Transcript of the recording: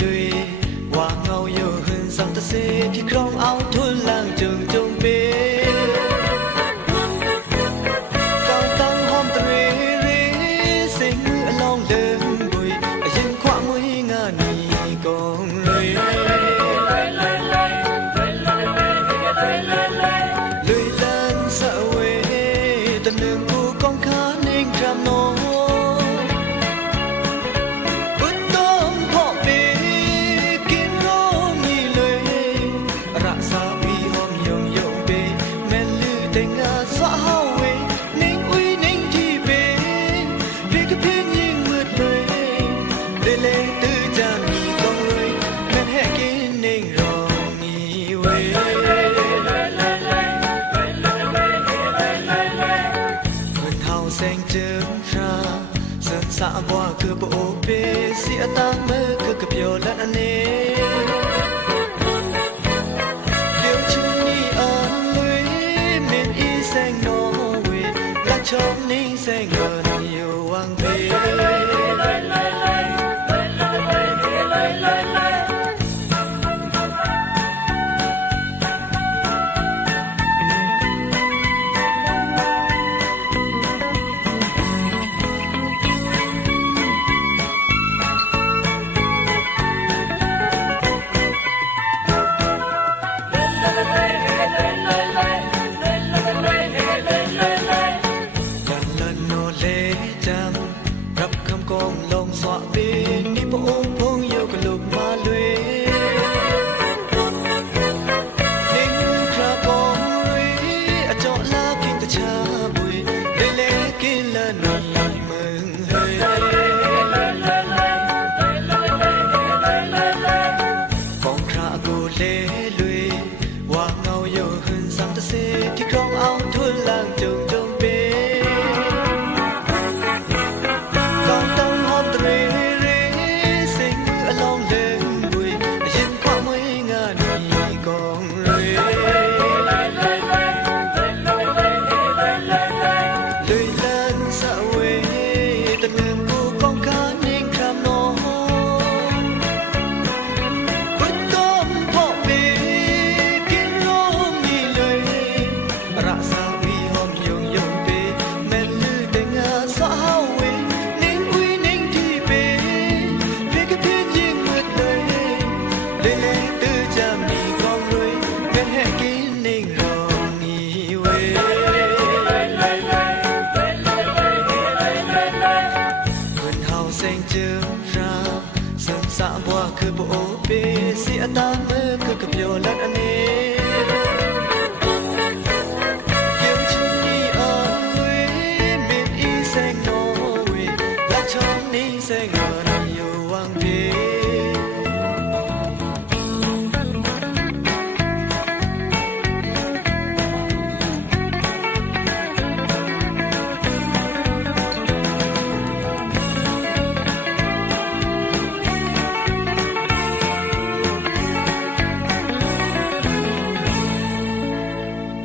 lười hoa ngầu yêu hơn sang ta sẽ thì không áo thun lang trường trông bê cao tăng hôm ta rê sẽ ngựa lòng đơn bùi ở trên khoa mũi ngà nì con lười lười lên sợ quê tận đường của con khá nên trăm nô sa boa ke bo pe si ata me ke pyo la ne điều chim ni an lui men i sang no we la chom ni sang ngon yêu wang pe sa boa ke bo pe si ata me ke pyo lan